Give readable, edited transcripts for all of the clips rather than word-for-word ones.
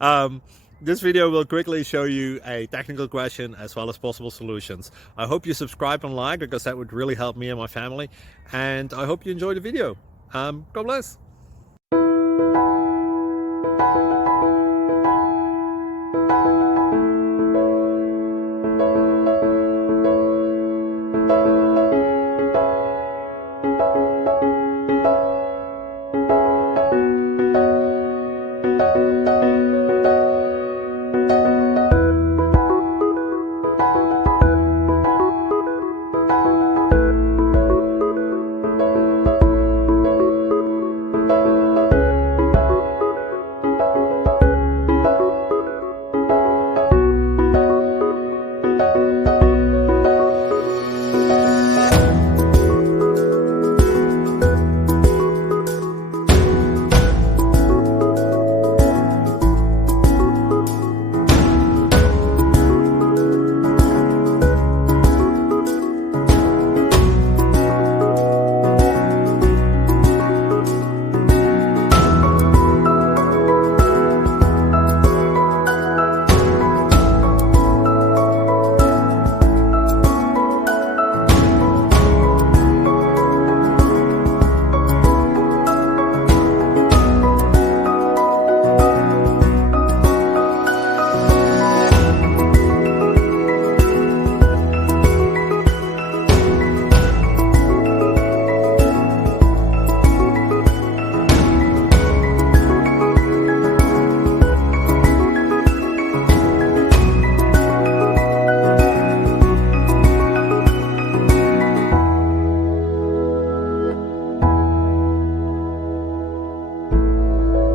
um, this video will quickly show you a technical question as well as possible solutions. I hope you subscribe and like, because that would really help me and my family. And I hope you enjoy the video. God bless.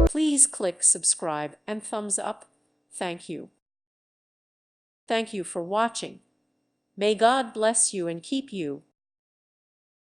Please click subscribe and thumbs up. Thank you. Thank you for watching. May God bless you and keep you.